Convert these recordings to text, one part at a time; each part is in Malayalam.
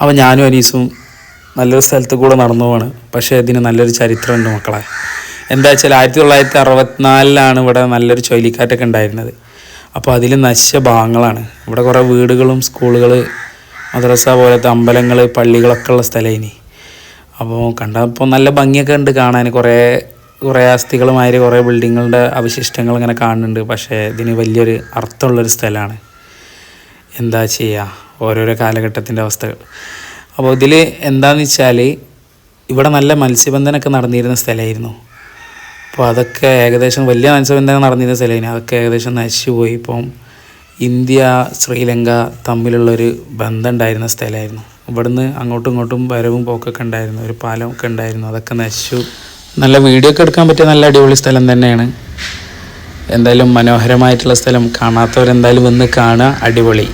അപ്പോൾ ഞാനും അനീസും നല്ലൊരു സ്ഥലത്ത് കൂടെ നടന്നു പോവാണ്. പക്ഷേ ഇതിന് നല്ലൊരു ചരിത്രമുണ്ട് മക്കളെ. എന്താ വെച്ചാൽ 1964 ഇവിടെ നല്ലൊരു ചുഴലിക്കാറ്റൊക്കെ ഉണ്ടായിരുന്നത്. അപ്പോൾ അതിൽ നശിച്ച ഭാഗങ്ങളാണ്. ഇവിടെ കുറേ വീടുകളും സ്കൂളുകൾ, മദ്രസ പോലത്തെ അമ്പലങ്ങൾ, പള്ളികളൊക്കെ ഉള്ള സ്ഥലമാണ്. അപ്പോൾ കണ്ടപ്പോൾ നല്ല ഭംഗിയൊക്കെ ഉണ്ട് കാണാൻ. കുറേ അസ്ഥികളുമാതിരി കുറേ ബിൽഡിങ്ങുകളുടെ അവശിഷ്ടങ്ങൾ ഇങ്ങനെ കാണുന്നുണ്ട്. പക്ഷേ ഇതിന് വലിയൊരു അർത്ഥമുള്ളൊരു സ്ഥലമാണ്. എന്താ ചെയ്യുക, ഓരോരോ കാലഘട്ടത്തിൻ്റെ അവസ്ഥകൾ. അപ്പോൾ ഇതിൽ എന്താണെന്ന് വെച്ചാൽ ഇവിടെ നല്ല മത്സ്യബന്ധനമൊക്കെ നടന്നിരുന്ന സ്ഥലമായിരുന്നു. അപ്പോൾ അതൊക്കെ ഏകദേശം വലിയ മത്സ്യബന്ധനം നടന്നിരുന്ന സ്ഥലമായിരുന്നു. അതൊക്കെ ഏകദേശം നശിച്ചു പോയി. ഇപ്പം ഇന്ത്യ ശ്രീലങ്ക തമ്മിലുള്ളൊരു ബന്ധം ഉണ്ടായിരുന്ന സ്ഥലമായിരുന്നു. ഇവിടുന്ന് അങ്ങോട്ടും ഇങ്ങോട്ടും വരവും പോക്കൊക്കെ ഉണ്ടായിരുന്നു. ഒരു പാലമൊക്കെ ഉണ്ടായിരുന്നു. അതൊക്കെ നശിച്ചു. നല്ല വീഡിയോ ഒക്കെ എടുക്കാൻ പറ്റിയ നല്ല അടിപൊളി സ്ഥലം തന്നെയാണ്. എന്തായാലും മനോഹരമായിട്ടുള്ള സ്ഥലം. കാണാത്തവരെന്തായാലും വന്ന് കാണുക. അടിപൊളി.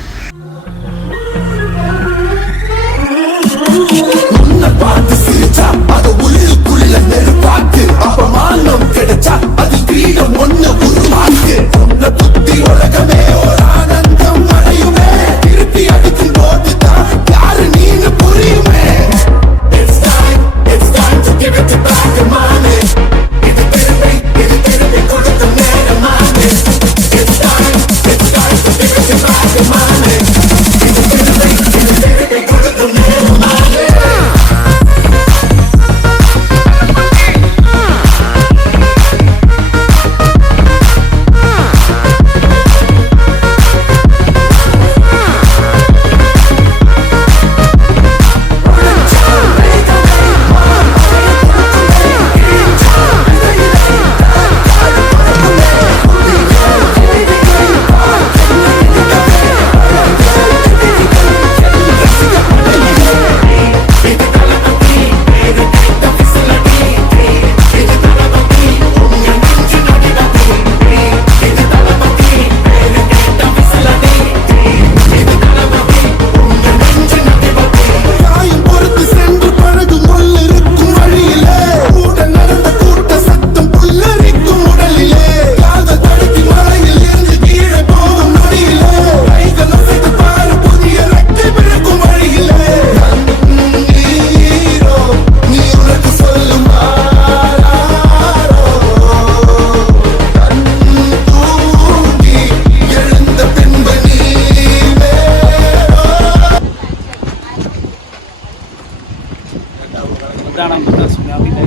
ഇതാണ് സുനാമിൻ്റെ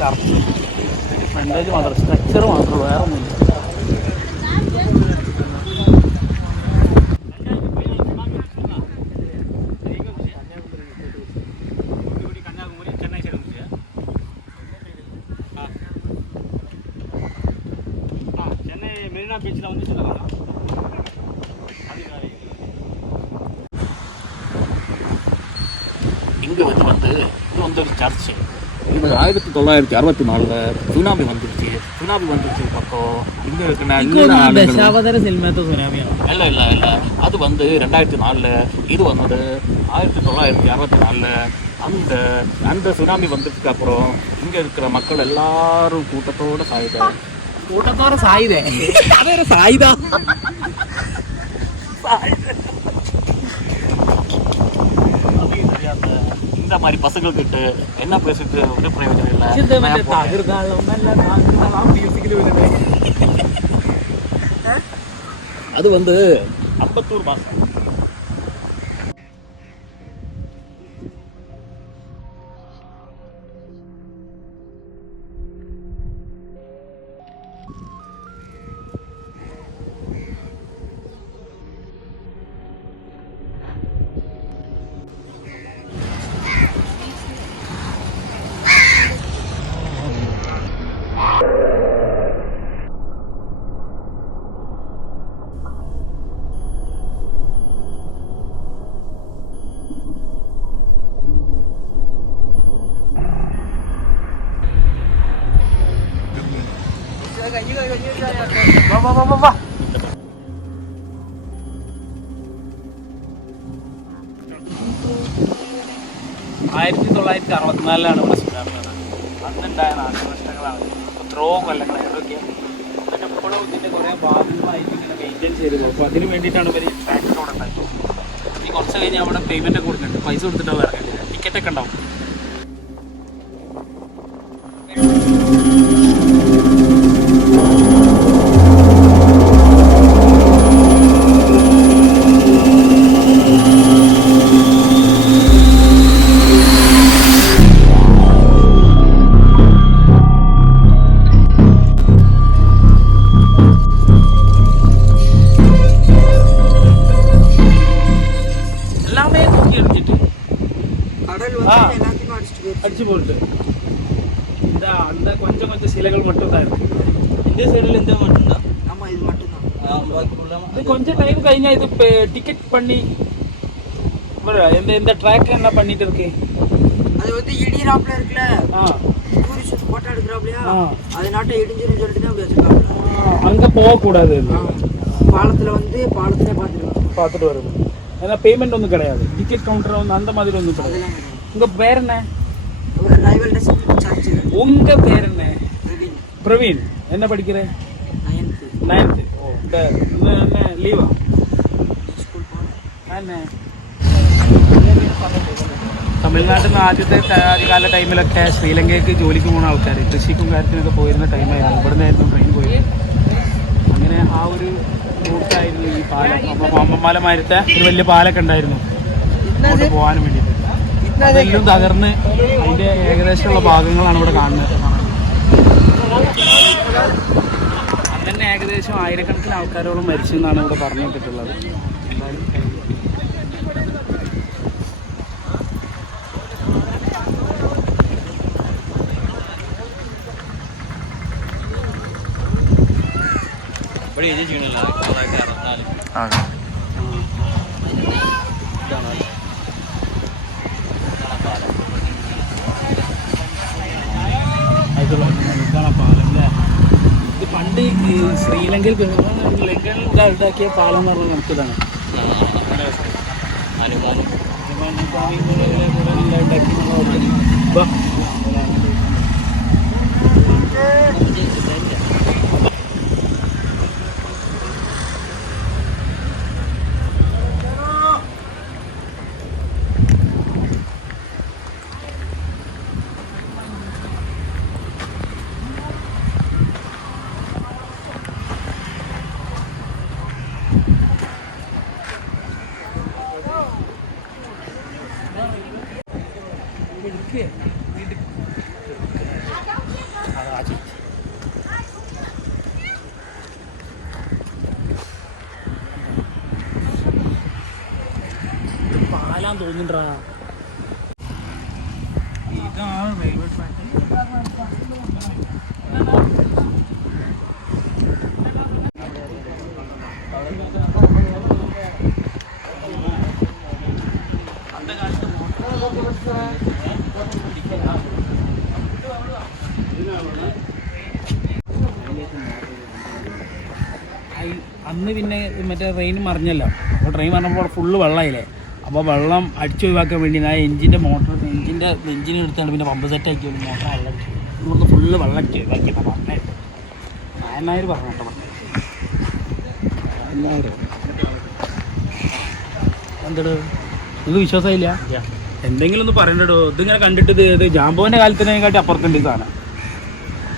ചർച്ച്. ഫ്രണ്ടേജ് മാത്രം, സ്ട്രക്ചർ മാത്രമേ ഉള്ളൂ, വേറെ ഒന്നുമില്ല. மெரினா பீச்சில் வந்து சொல்லலாம். இங்கே வந்து இது வந்து ஒரு சர்ச்சு. இது 1964 சுனாமி வந்துருச்சு. பக்கம் இங்கே இருக்கிற இல்லை அது வந்து 2004. இது வந்தது 1964. அந்த சுனாமி வந்ததுக்கு அப்புறம் இங்கே இருக்கிற மக்கள் எல்லாரும் கூட்டத்தோடு சாயுதே அதே சாயுதா இந்த மாதிரி பசங்கள்கிட்ட என்ன பேசிட்டு ஒரு பிரயோஜனம் இல்லை. அது வந்து அம்பத்தூர் மாசம். വാ. 1964 ഇവിടെ സുനാമി വന്നത്. അന്നുണ്ടായ നാശനഷ്ടങ്ങളാണ് എത്രയോ കൊല്ലങ്ങളായി. അതൊക്കെ ഇപ്പോഴും ഇതിൻ്റെ കുറേ ഭാഗങ്ങളായിട്ട് ഇങ്ങനെ മെയിൻറ്റെയിൻ ചെയ്ത് പോകും. അപ്പോൾ അതിന് വേണ്ടിയിട്ടാണ് ഇവർ ഫാക്ടറിയോടെ ഉണ്ടാക്കിയത്. ഈ കുറച്ച് കഴിഞ്ഞ് അവിടെ പേയ്മെൻ്റ് ഒക്കെ കൊടുക്കുന്നുണ്ട്. പൈസ കൊടുത്തിട്ടാവും ഇറങ്ങില്ല. ടിക്കറ്റൊക്കെ ഉണ്ടാവും. அடிச்சு போட்டு இந்த அந்த கொஞ்சம் கொஞ்சம் சிலைகள் மட்டும் தான் இருக்கு. இந்த சைடுல இந்த மட்டும் தான். ஆமா இது மட்டும் தான். இது கொஞ்சம் டைம் കഴിഞ്ഞா இது டிக்கெட் பண்ணி இந்த இந்த ட்ராக் என்ன பண்ணிட்டு இருக்கு. அது வந்து இடிராப்ல இருக்குல. டூரிஸ்ட் போட்டோ எடுக்கறாப்லையா. அது நாட்ட இடிஞ்சிரும் சொல்லிட்டு தான் வச்சிருக்காங்க. அங்க போக கூடாது. பாலத்துல வந்து பாலத்திலே பார்த்துட்டு வரணும். ஏன்னா பேமெண்ட் ஒன்றும் கிடையாது. டிக்கெட் கவுண்டர் வந்து அந்த மாதிரி ஒன்றும் கிடையாது. உங்க பேர் என்ன? உங்க பேர் என்ன? பிரவீன். என்ன படிக்கிற? 9th. ഓ என்ன ലീവാ? തമിഴ്നാട്ടിൽ നിന്ന് ആദ്യത്തെ ആദ്യകാല ടൈമിലൊക്കെ ശ്രീലങ്കയ്ക്ക് ജോലിക്ക് പോകുന്ന ആൾക്കാർ കൃഷിക്കും കാര്യത്തിനൊക്കെ പോയിരുന്ന ടൈമായിരുന്നു. ഇവിടെ നിന്നായിരുന്നു ട്രെയിൻ പോയത്. അങ്ങനെ ആ ഒരു റൂട്ടായിരുന്നു ഈ പാലം. അപ്പോൾ അമ്മമാലമാരത്തെ ഒരു വലിയ പാലൊക്കെ ഉണ്ടായിരുന്നു അങ്ങോട്ട് പോകാനും വേണ്ടിയിട്ട്. അതെല്ലാം തകർന്ന് അതിൻ്റെ ഏകദേശമുള്ള ഭാഗങ്ങളാണ് ഇവിടെ കാണുന്നത്. അങ്ങനെ ഏകദേശം ആയിരക്കണക്കിന് ആൾക്കാരോളം മരിച്ചു എന്നാണ് ഇവിടെ പറഞ്ഞു കേട്ടിട്ടുള്ളത്. ഇതാണ് പാലം അല്ലേ? ഇത് പണ്ട് ശ്രീലങ്കയിൽ ഉണ്ടാക്കിയ പാലം എന്ന് പറഞ്ഞാൽ നമുക്കിതാണ്. പാലാൻ തോന്നുന്നുണ്ടാ. ഇതാണ് റെയിൽവേ ട്രാക്ക്. അന്ന് പിന്നെ മറ്റേ ട്രെയിൻ മറിഞ്ഞല്ലോ. അപ്പോൾ ട്രെയിൻ മറിഞ്ഞപ്പോൾ ഫുള്ള് വെള്ളമായില്ലേ. അപ്പോൾ വെള്ളം അടിച്ചു ഒഴിവാക്കാൻ വേണ്ടി ഞാൻ എഞ്ചിൻ്റെ എടുത്താണ് പിന്നെ പമ്പ് സെറ്റാക്കി മോട്ടർ വെള്ളം അടിച്ചു. ഇവിടുന്ന് ഫുള്ള് വെള്ളം അടിച്ചു ഒഴിവാക്കിയപ്പോൾ പറഞ്ഞേ. 9000 പറഞ്ഞു കേട്ടോ. 9000 എന്താണ് നിങ്ങൾക്ക് വിശ്വാസമായില്ല? എന്തെങ്കിലും ഒന്ന് പറയണ്ടോ. ഇതിങ്ങനെ കണ്ടിട്ട് ഇത് ജാമ്പോൻ്റെ കാലത്തിനെക്കാട്ടി അപ്പുറത്തുണ്ട് ഈ സാധനം.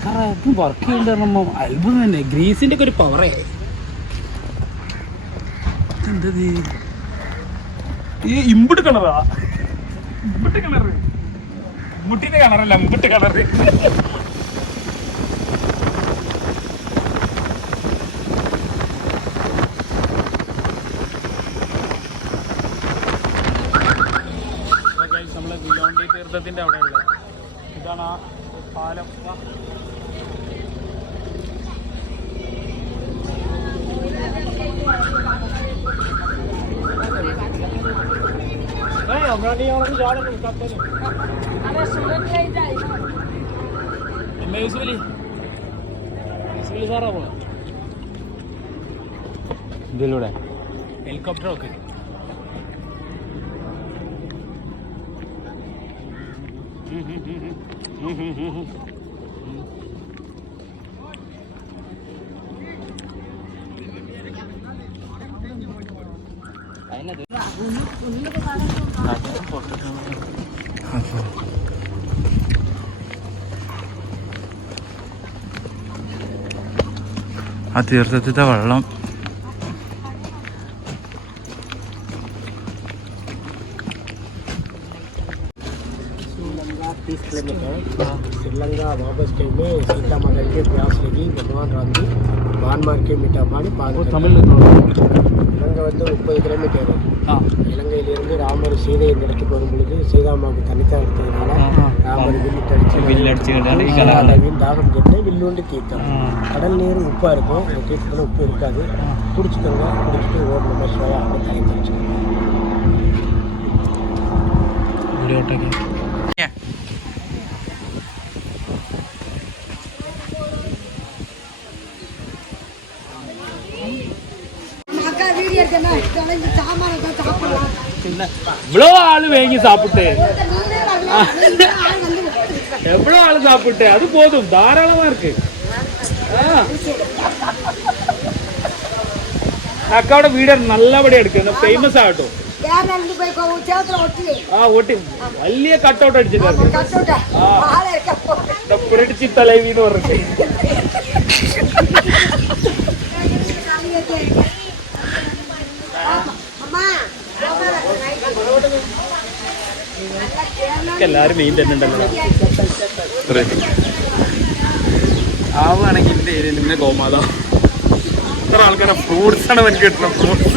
കാരണം ഇത് വർക്ക് ചെയ്യേണ്ടി പറയുമ്പോൾ അത്ഭുതം തന്നെ. ഗ്രീസിൻ്റെ ഒക്കെ ഒരു പവറേ. എന്തത് ഈ ഇമ്പുട്ട് കിണറാ? ഇമ്പുട്ട് കിണറ് ഇമ്പുട്ടിൻ്റെ കിണറല്ല, ഇമ്പുട്ട് കിണറ്. നമ്മളെ ഗുലാണ്ടി തീർത്ഥത്തിൻ്റെ അവിടെയുള്ള ഇതാണ് ആ പാലം. സാറാ പോണ ഇതിലൂടെ ഹെലികോപ്റ്റർ ഒക്കെ. ആ തീർത്ഥത്തിൻ്റെ വെള്ളം श्रीलंका वापस टाइम में सीता माता के प्यास लगी भगवान राम जी बाण मार के मीठा पानी தமிழ் இலங்கை வந்து 30 கிலோமீட்டர் இலங்கையிலிருந்து ராமர் சீதை இந்த இடத்துக்கு வரும் பொழுது சீதாமாவுக்கு தனித்தா எடுத்ததுனால ராமர் வில்லடிச்சு தாகம் கட்டு வில்லுண்டு தீர்த்தம் கடல் நீர் உப்பா இருக்கும் இந்த தீர்த்தத்தில் உப்பு இருக்காது குடிச்சுக்கோங்க குடிச்சிட்டு ஓர் நம்ம சுவையாக அப்படி தண்ணி வச்சுக்கோங்க. இவ்வளோ ஆளு வாங்கி சாப்பிட்டு எவ்வளோ ஆளு சாப்பிட்டு அது போதும் தாராளமா இருக்கு. அக்காவோட வீடு நல்லபடியா எடுக்கு ஃபேமஸ் ஆகட்டும். ஒட்டி വലിയ கட் அவுட் அடிச்சிருக்காரு புரட்சி தலைவின்னு ஒரு എല്ലാരും മെയിൻ തന്നെ ഉണ്ടല്ലോ. ആവുകയാണെങ്കിൽ എൻ്റെ ഏരിയയിൽ ഇന്നെ ഗോമാത ഇത്ര ആൾക്കാരെ ഫ്രൂട്ട്സ് ആണ് എനിക്ക് കിട്ടുന്നത്. ഫ്രൂട്ട്സ്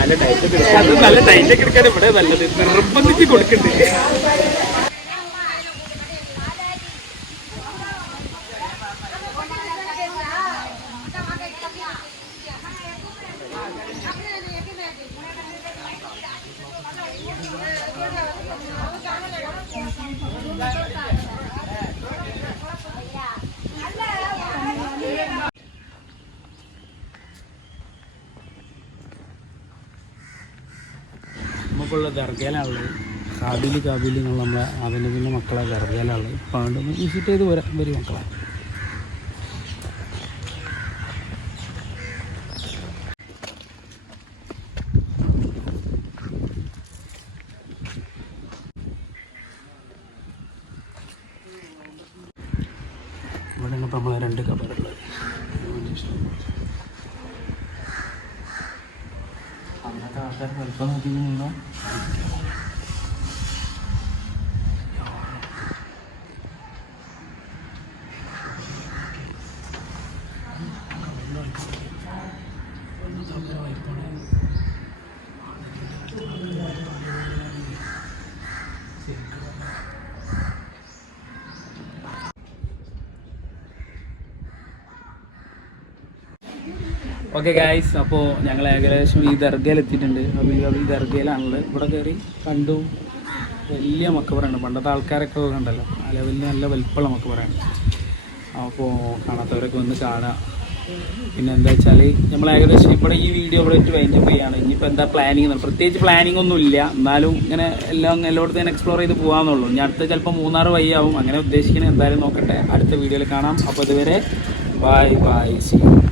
നല്ല ടൈറ്റൊക്കെ എടുക്കാൻ ഇവിടെ നല്ലത് നിർബന്ധിച്ച് കൊടുക്കണ്ടേ. നമുക്കുള്ള ദർഗയിലാണുള്ളത്. കാബിലി എന്നുള്ള നമ്മളെ അതിൻ്റെ പിന്നെ മക്കളെ ദർഗയിലാണുള്ളത്. ഇപ്പം അതുകൊണ്ട് വിസിറ്റ് ചെയ്ത് വരും മക്കളെ. ഇവിടെയാണ് ഇപ്പം നമ്മളെ 2 കബറുള്ളത്. അന്നത്തെ ആൾക്കാർ വലുപ്പം നോക്കിയിട്ടുണ്ടോ? ഓക്കെ ഗായ്സ്, അപ്പോൾ ഞങ്ങൾ ഏകദേശം ഈ ദർഗയിൽ എത്തിയിട്ടുണ്ട്. ഈ ദർഗയിലാണുള്ളത്. ഇവിടെ കയറി കണ്ടു. വലിയ മക്കബറാണ്. പണ്ടത്തെ ആൾക്കാരൊക്കെ കണ്ടല്ലോ, ആ ലെവലിൽ നല്ല വലിപ്പമുള്ള മക്കബറാണ്. അപ്പോൾ കാണാത്തവരൊക്കെ വന്ന് കാണുക. പിന്നെ എന്താ വെച്ചാൽ നമ്മൾ ഏകദേശം ഇവിടെ ഈ വീഡിയോ ഇവിടെ ഇട്ട് വൈൻഡപ്പ് ചെയ്യുകയാണ്. ഇനിയിപ്പോൾ എന്താ പ്ലാനിങ്, പ്രത്യേകിച്ച് പ്ലാനിങ് ഒന്നും ഇല്ല. എന്നാലും ഇങ്ങനെ എല്ലായിടത്തും എക്സ്പ്ലോർ ചെയ്ത് പോകാമെന്നുള്ളൂ. ഇനി അടുത്ത ചിലപ്പോൾ 3 വഴിയാവും. അങ്ങനെ ഉദ്ദേശിക്കുന്നത് എന്തായാലും നോക്കട്ടെ. അടുത്ത വീഡിയോയിൽ കാണാം. അപ്പോൾ ഇതുവരെ ബൈ ബൈ, സീ യു.